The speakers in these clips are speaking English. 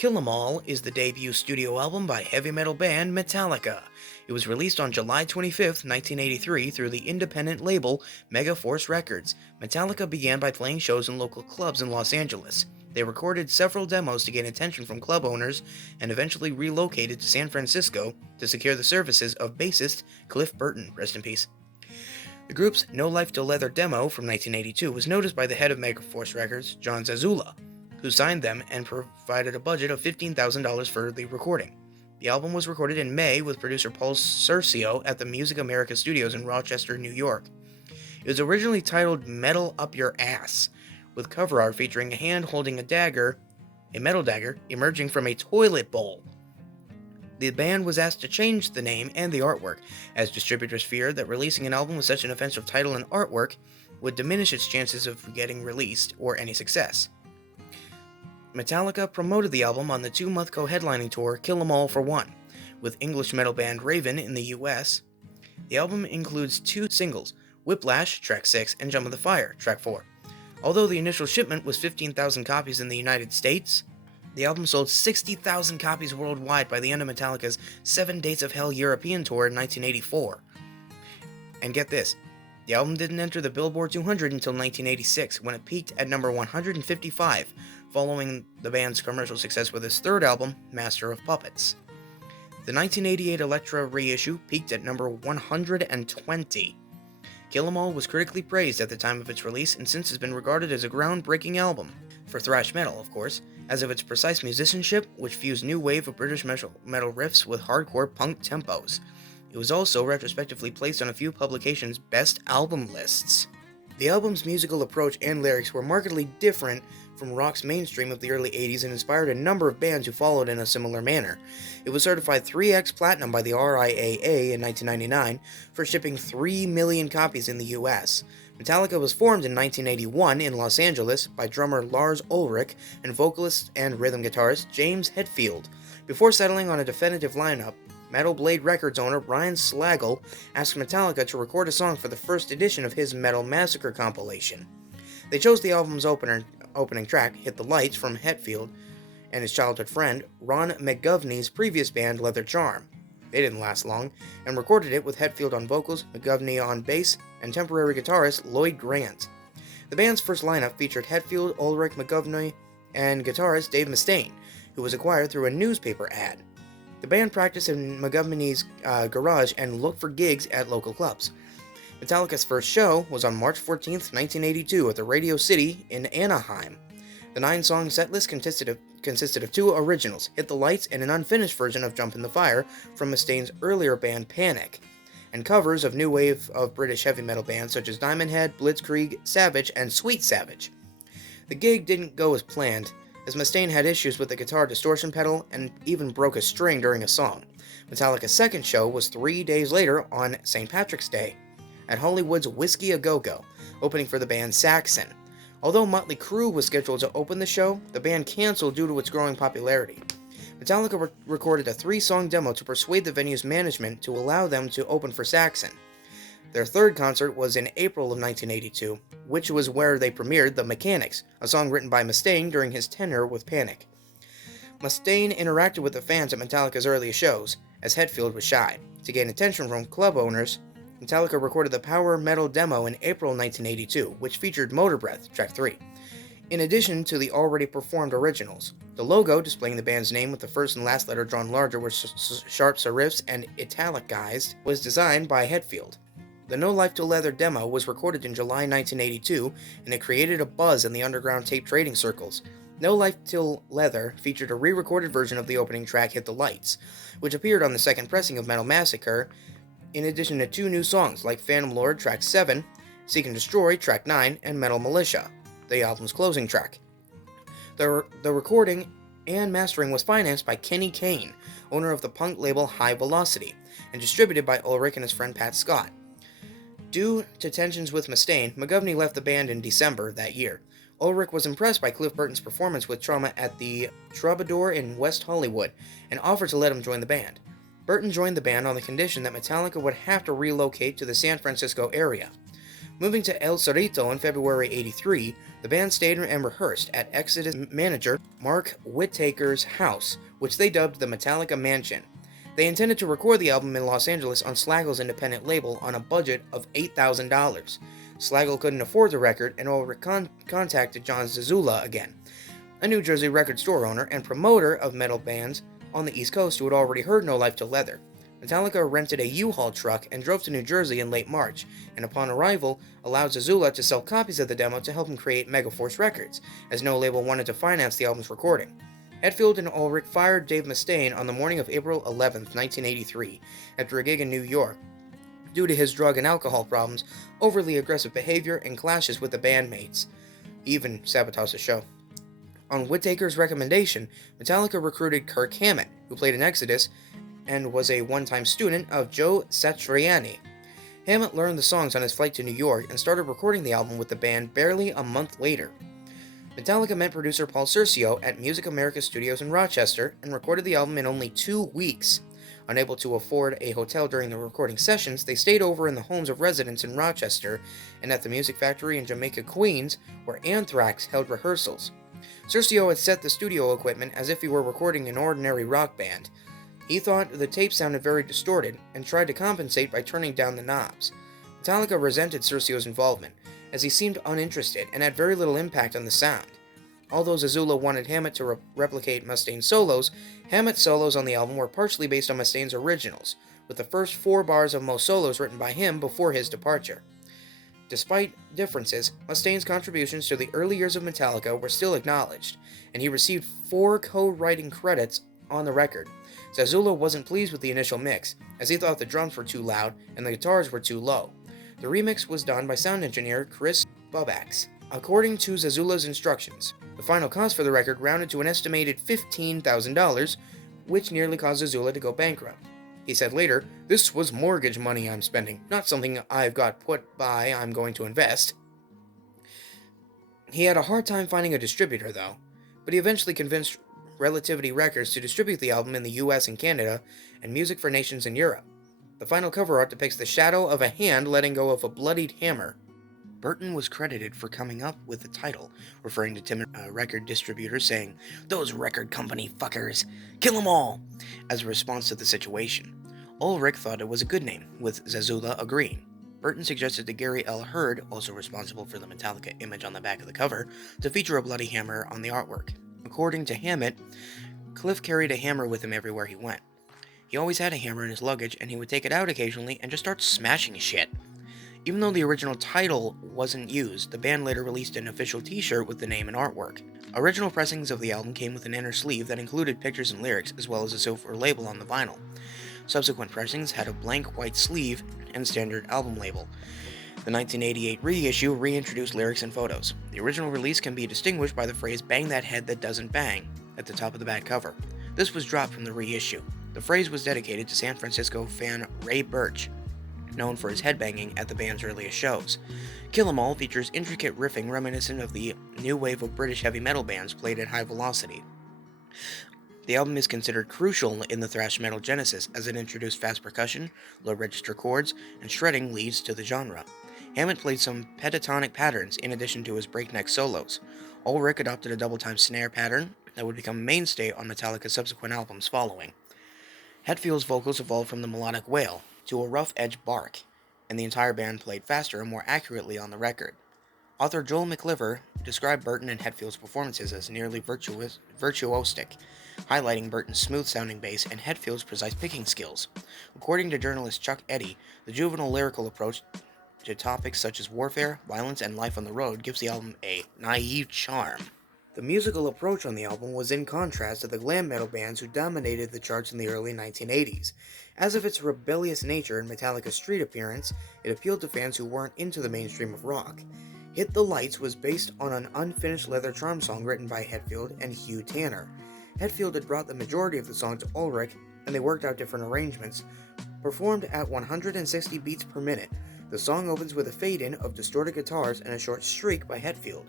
Kill 'Em All is the debut studio album by heavy metal band Metallica. It was released on July 25, 1983 through the independent label Megaforce Records. Metallica began by playing shows in local clubs in Los Angeles. They recorded several demos to gain attention from club owners and eventually relocated to San Francisco to secure the services of bassist Cliff Burton, rest in peace. The group's No Life Till Leather demo from 1982 was noticed by the head of Megaforce Records, John Zazula, who signed them and provided a budget of $15,000 for the recording. The album was recorded in May with producer Paul Cerrito at the Music America Studios in Rochester, New York. It was originally titled Metal Up Your Ass, with cover art featuring a hand holding a metal dagger, emerging from a toilet bowl. The band was asked to change the name and the artwork, as distributors feared that releasing an album with such an offensive title and artwork would diminish its chances of getting released or any success. Metallica promoted the album on the 2-month co-headlining tour Kill 'Em All for One, with English metal band Raven in the US. The album includes 2 singles, Whiplash, track 6, and Jump in the Fire, track 4. Although the initial shipment was 15,000 copies in the United States, the album sold 60,000 copies worldwide by the end of Metallica's 7 Dates of Hell European tour in 1984. And get this, the album didn't enter the Billboard 200 until 1986, when it peaked at number 155, following the band's commercial success with his third album, Master of Puppets. The 1988 Elektra reissue peaked at number 120. Kill 'Em All was critically praised at the time of its release and since has been regarded as a groundbreaking album, for thrash metal, of course, as of its precise musicianship, which fused new wave of British metal riffs with hardcore punk tempos. It was also retrospectively placed on a few publications' best album lists. The album's musical approach and lyrics were markedly different from rock's mainstream of the early 80s and inspired a number of bands who followed in a similar manner. It was certified 3x platinum by the RIAA in 1999 for shipping 3 million copies in the US. Metallica was formed in 1981 in Los Angeles by drummer Lars Ulrich and vocalist and rhythm guitarist James Hetfield. Before settling on a definitive lineup, Metal Blade Records owner Brian Slagel asked Metallica to record a song for the first edition of his Metal Massacre compilation. They chose the album's opening track, Hit the Lights, from Hetfield and his childhood friend Ron McGovney's previous band Leather Charm. They didn't last long, and recorded it with Hetfield on vocals, McGovney on bass, and temporary guitarist Lloyd Grant. The band's first lineup featured Hetfield, Ulrich, McGovney, and guitarist Dave Mustaine, who was acquired through a newspaper ad. The band practiced in McGovney's garage and looked for gigs at local clubs. Metallica's first show was on March 14, 1982 at the Radio City in Anaheim. The 9-song setlist consisted of 2 originals, Hit the Lights and an unfinished version of Jump in the Fire from Mustaine's earlier band Panic, and covers of new wave of British heavy metal bands such as Diamond Head, Blitzkrieg, Savage, and Sweet Savage. The gig didn't go as planned, as Mustaine had issues with the guitar distortion pedal and even broke a string during a song. Metallica's second show was 3 days later on St. Patrick's Day at Hollywood's Whiskey A Go-Go, opening for the band Saxon. Although Motley Crue was scheduled to open the show, the band canceled due to its growing popularity. Metallica recorded a 3-song demo to persuade the venue's management to allow them to open for Saxon. Their third concert was in April of 1982, which was where they premiered The Mechanics, a song written by Mustaine during his tenure with Panic. Mustaine interacted with the fans at Metallica's earliest shows, as Hetfield was shy. To gain attention from club owners, Metallica recorded the Power Metal demo in April 1982, which featured Motor Breath, track 3, in addition to the already performed originals. The logo, displaying the band's name with the first and last letter drawn larger with sharp serifs and italicized, was designed by Hetfield. The No Life Till Leather demo was recorded in July 1982, and it created a buzz in the underground tape trading circles. No Life Till Leather featured a re-recorded version of the opening track Hit the Lights, which appeared on the second pressing of Metal Massacre, in addition to 2 new songs like Phantom Lord, track 7, Seek and Destroy, track 9, and Metal Militia, the album's closing track. The recording and mastering was financed by Kenny Kane, owner of the punk label High Velocity, and distributed by Ulrich and his friend Pat Scott. Due to tensions with Mustaine, McGovney left the band in December that year. Ulrich was impressed by Cliff Burton's performance with Trauma at the Troubadour in West Hollywood and offered to let him join the band. Burton joined the band on the condition that Metallica would have to relocate to the San Francisco area. Moving to El Cerrito in February '83, the band stayed and rehearsed at Exodus manager Mark Whittaker's house, which they dubbed the Metallica Mansion. They intended to record the album in Los Angeles on Slagle's independent label on a budget of $8,000. Slagle couldn't afford the record and Ulrich contacted John Zazula again, a New Jersey record store owner and promoter of metal bands on the East Coast who had already heard No Life Till Leather. Metallica rented a U-Haul truck and drove to New Jersey in late March, and upon arrival, allowed Zazula to sell copies of the demo to help him create Megaforce Records, as no label wanted to finance the album's recording. Hetfield and Ulrich fired Dave Mustaine on the morning of April 11, 1983, after a gig in New York, due to his drug and alcohol problems, overly aggressive behavior, and clashes with the bandmates. He even sabotaged the show. On Whittaker's recommendation, Metallica recruited Kirk Hammett, who played in Exodus, and was a one-time student of Joe Satriani. Hammett learned the songs on his flight to New York and started recording the album with the band barely a month later. Metallica met producer Paul Cerrito at Music America Studios in Rochester and recorded the album in only 2 weeks. Unable to afford a hotel during the recording sessions, they stayed over in the homes of residents in Rochester and at the Music Factory in Jamaica, Queens, where Anthrax held rehearsals. Cerrito had set the studio equipment as if he were recording an ordinary rock band. He thought the tape sounded very distorted and tried to compensate by turning down the knobs. Metallica resented Cerrito's involvement, as he seemed uninterested and had very little impact on the sound. Although Zazula wanted Hammett to replicate Mustaine's solos, Hammett's solos on the album were partially based on Mustaine's originals, with the first 4 bars of most solos written by him before his departure. Despite differences, Mustaine's contributions to the early years of Metallica were still acknowledged, and he received 4 co-writing credits on the record. Zazula wasn't pleased with the initial mix, as he thought the drums were too loud and the guitars were too low. The remix was done by sound engineer Chris Bubax, according to Zazula's instructions. The final cost for the record rounded to an estimated $15,000, which nearly caused Zazula to go bankrupt. He said later, "This was mortgage money I'm spending, not something I've got put by I'm going to invest." He had a hard time finding a distributor, though, but he eventually convinced Relativity Records to distribute the album in the US and Canada, and Music for Nations in Europe. The final cover art depicts the shadow of a hand letting go of a bloodied hammer. Burton was credited for coming up with the title, referring to timid record distributors, saying, "Those record company fuckers, kill 'em all," as a response to the situation. Ulrich thought it was a good name, with Zazula agreeing. Burton suggested to Gary L. Hurd, also responsible for the Metallica image on the back of the cover, to feature a bloody hammer on the artwork. According to Hammett, Cliff carried a hammer with him everywhere he went. He always had a hammer in his luggage, and he would take it out occasionally and just start smashing shit. Even though the original title wasn't used, the band later released an official t-shirt with the name and artwork. Original pressings of the album came with an inner sleeve that included pictures and lyrics, as well as a silver label on the vinyl. Subsequent pressings had a blank white sleeve and standard album label. The 1988 reissue reintroduced lyrics and photos. The original release can be distinguished by the phrase "bang that head that doesn't bang" at the top of the back cover. This was dropped from the reissue. The phrase was dedicated to San Francisco fan Ray Birch, known for his headbanging at the band's earliest shows. Kill 'Em All features intricate riffing reminiscent of the new wave of British heavy metal bands played at high velocity. The album is considered crucial in the thrash metal genesis, as it introduced fast percussion, low register chords, and shredding leads to the genre. Hammett played some pentatonic patterns in addition to his breakneck solos. Ulrich adopted a double-time snare pattern that would become a mainstay on Metallica's subsequent albums following. Hetfield's vocals evolved from the melodic wail to a rough-edged bark, and the entire band played faster and more accurately on the record. Author Joel McLiver described Burton and Hetfield's performances as nearly virtuosic, highlighting Burton's smooth-sounding bass and Hetfield's precise picking skills. According to journalist Chuck Eddy, the juvenile lyrical approach to topics such as warfare, violence, and life on the road gives the album a naive charm. The musical approach on the album was in contrast to the glam metal bands who dominated the charts in the early 1980s. As of its rebellious nature and Metallica's street appearance, it appealed to fans who weren't into the mainstream of rock. Hit the Lights was based on an unfinished Leather Charm song written by Hetfield and Hugh Tanner. Hetfield had brought the majority of the song to Ulrich, and they worked out different arrangements. Performed at 160 beats per minute, the song opens with a fade-in of distorted guitars and a short shriek by Hetfield.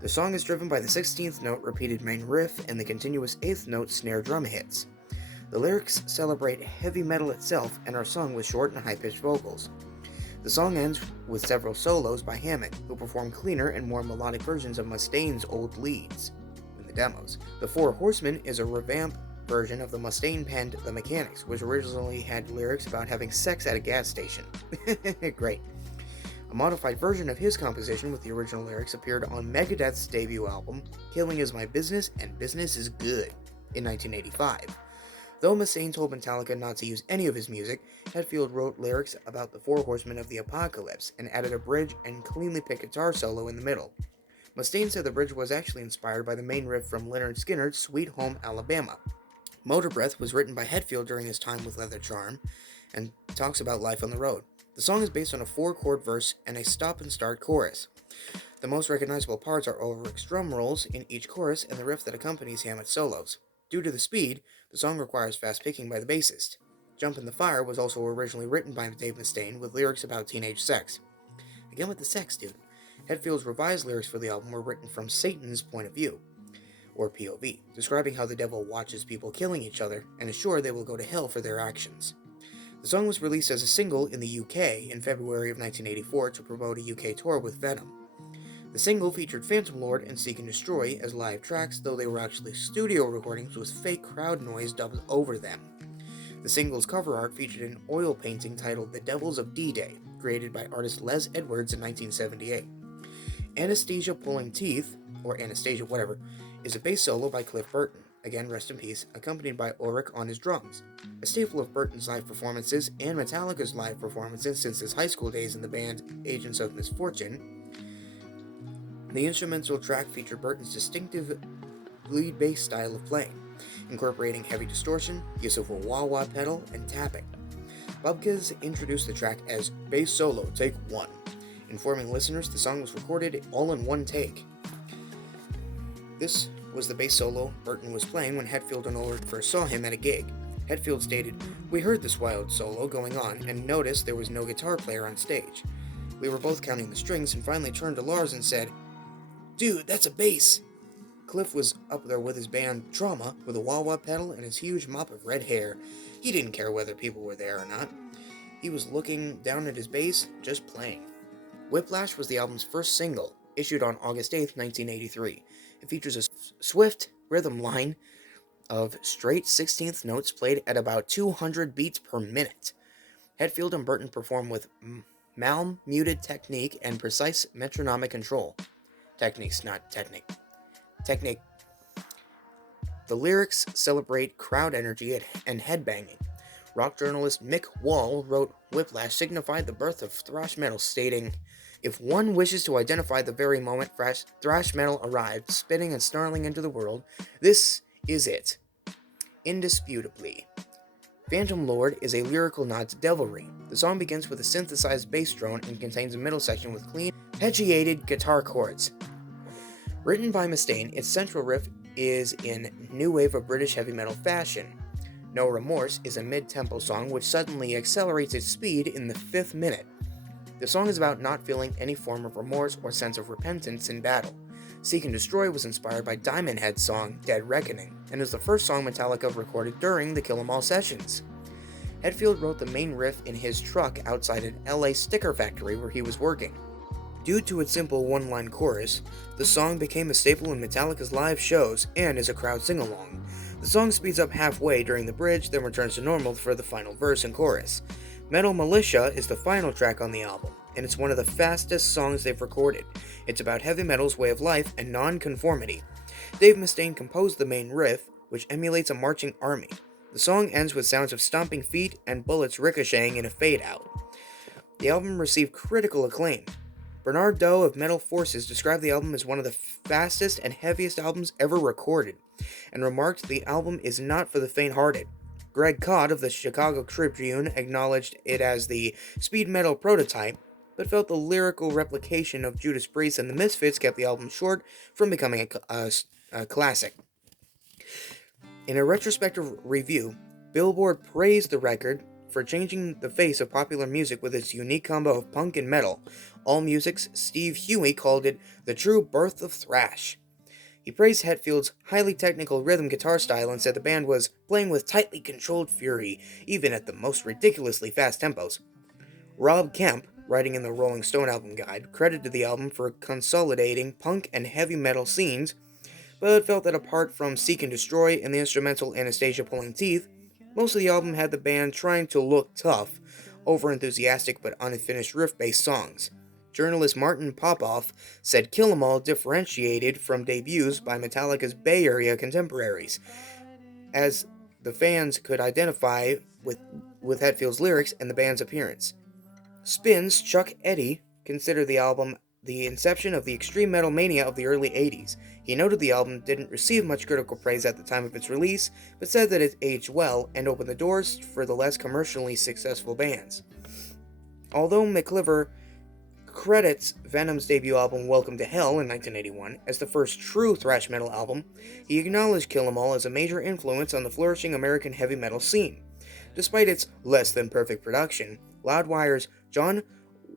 The song is driven by the 16th note repeated main riff and the continuous 8th note snare drum hits. The lyrics celebrate heavy metal itself and are sung with short and high-pitched vocals. The song ends with several solos by Hammond, who performed cleaner and more melodic versions of Mustaine's old leads in the demos. The Four Horsemen is a revamped version of the Mustaine penned The Mechanics, which originally had lyrics about having sex at a gas station. Great. A modified version of his composition with the original lyrics appeared on Megadeth's debut album, Killing Is My Business and Business Is Good, in 1985. Though Mustaine told Metallica not to use any of his music, Hetfield wrote lyrics about the Four Horsemen of the Apocalypse and added a bridge and cleanly picked guitar solo in the middle. Mustaine said the bridge was actually inspired by the main riff from Lynyrd Skynyrd's Sweet Home Alabama. Motor Breath was written by Hetfield during his time with Leather Charm and talks about life on the road. The song is based on a 4-chord verse and a stop-and-start chorus. The most recognizable parts are Ulrich's drum rolls in each chorus and the riff that accompanies Hammett's solos. Due to the speed, the song requires fast picking by the bassist. Jump in the Fire was also originally written by Dave Mustaine with lyrics about teenage sex. Again with the sex, dude. Hetfield's revised lyrics for the album were written from Satan's point of view, or POV, describing how the devil watches people killing each other and is sure they will go to hell for their actions. The song was released as a single in the UK in February of 1984 to promote a UK tour with Venom. The single featured Phantom Lord and Seek and Destroy as live tracks, though they were actually studio recordings with fake crowd noise dubbed over them. The single's cover art featured an oil painting titled The Devils of D-Day, created by artist Les Edwards in 1978. Anesthesia Pulling Teeth, or Anastasia whatever, is a bass solo by Cliff Burton, again rest in peace, accompanied by Ulrich on his drums. A staple of Burton's live performances and Metallica's live performances since his high school days in the band Agents of Misfortune, the instrumental track featured Burton's distinctive lead bass style of playing, incorporating heavy distortion, use of a wah-wah pedal, and tapping. Bubkas introduced the track as Bass Solo Take 1, informing listeners the song was recorded all in one take. This was the bass solo Burton was playing when Hetfield and Ulrich first saw him at a gig. Hetfield stated, "We heard this wild solo going on and noticed there was no guitar player on stage. We were both counting the strings and finally turned to Lars and said, 'Dude, that's a bass!' Cliff was up there with his band Trauma with a wah-wah pedal and his huge mop of red hair. He didn't care whether people were there or not. He was looking down at his bass, just playing." Whiplash was the album's first single, issued on August 8, 1983. It features a swift rhythm line of straight 16th notes played at about 200 beats per minute. Hetfield and Burton perform with muted technique and precise metronomic control. Techniques, not technique. Technique. The lyrics celebrate crowd energy and headbanging. Rock journalist Mick Wall wrote Whiplash signified the birth of thrash metal, stating, "If one wishes to identify the very moment thrash metal arrived, spitting and snarling into the world, this is it. Indisputably." Phantom Lord is a lyrical nod to devilry. The song begins with a synthesized bass drone and contains a middle section with clean, arpeggiated guitar chords. Written by Mustaine, its central riff is in new wave of British heavy metal fashion. No Remorse is a mid-tempo song which suddenly accelerates its speed in the 5th minute. The song is about not feeling any form of remorse or sense of repentance in battle. Seek and Destroy was inspired by Diamond Head's song Dead Reckoning, and is the first song Metallica recorded during the Kill 'Em All sessions. Hetfield wrote the main riff in his truck outside an LA sticker factory where he was working. Due to its simple one-line chorus, the song became a staple in Metallica's live shows and is a crowd sing-along. The song speeds up halfway during the bridge, then returns to normal for the final verse and chorus. Metal Militia is the final track on the album, and it's one of the fastest songs they've recorded. It's about heavy metal's way of life and non-conformity. Dave Mustaine composed the main riff, which emulates a marching army. The song ends with sounds of stomping feet and bullets ricocheting in a fade-out. The album received critical acclaim. Bernard Doe of Metal Forces described the album as one of the fastest and heaviest albums ever recorded, and remarked the album is not for the faint-hearted. Greg Codd of the Chicago Tribune acknowledged it as the speed metal prototype, but felt the lyrical replication of Judas Priest and the Misfits kept the album short from becoming a classic. In a retrospective review, Billboard praised the record for changing the face of popular music with its unique combo of punk and metal. AllMusic's Steve Huey called it the true birth of thrash. He praised Hetfield's highly technical rhythm guitar style and said the band was playing with tightly controlled fury, even at the most ridiculously fast tempos. Rob Kemp, writing in the Rolling Stone album guide, credited the album for consolidating punk and heavy metal scenes, but felt that apart from Seek and Destroy and the instrumental Anastasia Pulling Teeth, most of the album had the band trying to look tough, over-enthusiastic but unfinished riff-based songs. Journalist Martin Popoff said Kill 'Em All differentiated from debuts by Metallica's Bay Area contemporaries, as the fans could identify with Hetfield's lyrics and the band's appearance. Spin's Chuck Eddy considered the album the inception of the extreme metal mania of the early 80s. He noted the album didn't receive much critical praise at the time of its release, but said that it aged well and opened the doors for the less commercially successful bands. Although McLiver credits Venom's debut album Welcome to Hell in 1981 as the first true thrash metal album, he acknowledged Kill 'Em All as a major influence on the flourishing American heavy metal scene. Despite its less-than-perfect production, Loudwire's John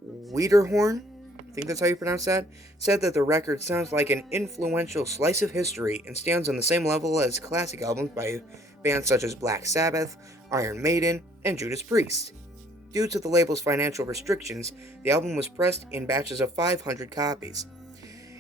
Wiederhorn, I think that's how you pronounce that, said that the record sounds like an influential slice of history and stands on the same level as classic albums by bands such as Black Sabbath, Iron Maiden, and Judas Priest. Due to the label's financial restrictions, the album was pressed in batches of 500 copies.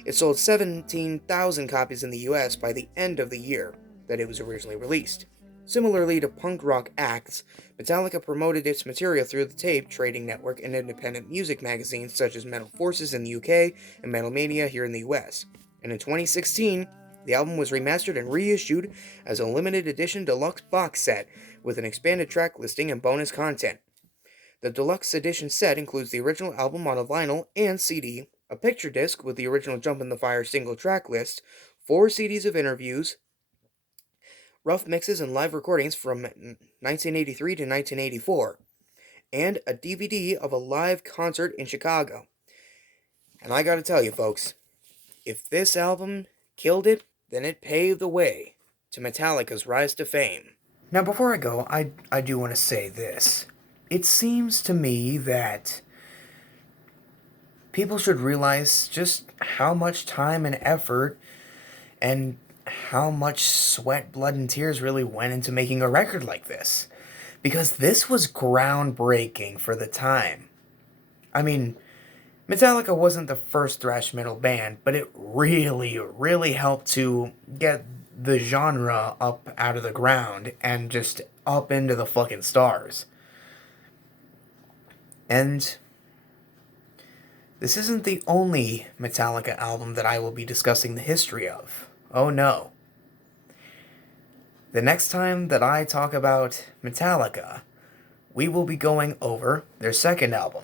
It sold 17,000 copies in the US by the end of the year that it was originally released. Similarly to punk rock acts, Metallica promoted its material through the tape trading network and independent music magazines such as Metal Forces in the UK and Metal Mania here in the US. And in 2016, the album was remastered and reissued as a limited edition deluxe box set with an expanded track listing and bonus content. The deluxe edition set includes the original album on a vinyl and CD, a picture disc with the original Jump in the Fire single track list, 4 CDs of interviews, rough mixes and live recordings from 1983 to 1984, and a DVD of a live concert in Chicago. And I gotta tell you, folks, if this album killed it, then it paved the way to Metallica's rise to fame. Now, before I go, I do want to say this. It seems to me that people should realize just how much time and effort and how much sweat, blood, and tears really went into making a record like this. Because this was groundbreaking for the time. I mean, Metallica wasn't the first thrash metal band, but it really, really helped to get the genre up out of the ground and just up into the fucking stars. And this isn't the only Metallica album that I will be discussing the history of. Oh no. The next time that I talk about Metallica, we will be going over their second album.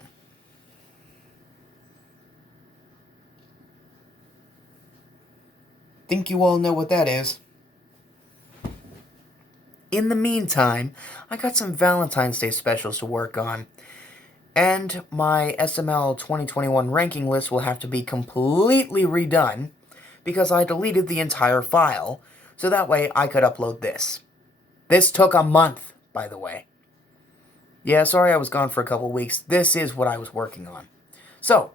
Think you all know what that is. In the meantime, I got some Valentine's Day specials to work on. And my SML 2021 ranking list will have to be completely redone because I deleted the entire file, so that way I could upload this. This took a month, by the way. Yeah, sorry I was gone for a couple weeks. This is what I was working on. So,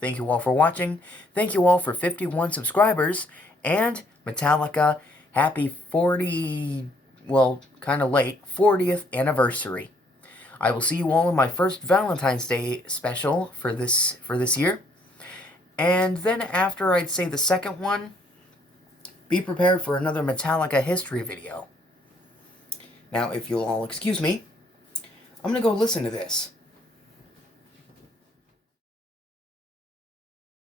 thank you all for watching. Thank you all for 51 subscribers. And Metallica, happy 40, well, kind of late, 40th anniversary. I will see you all in my first Valentine's Day special for this year. And then after I'd say the second one, be prepared for another Metallica history video. Now, if you'll all excuse me, I'm going to go listen to this.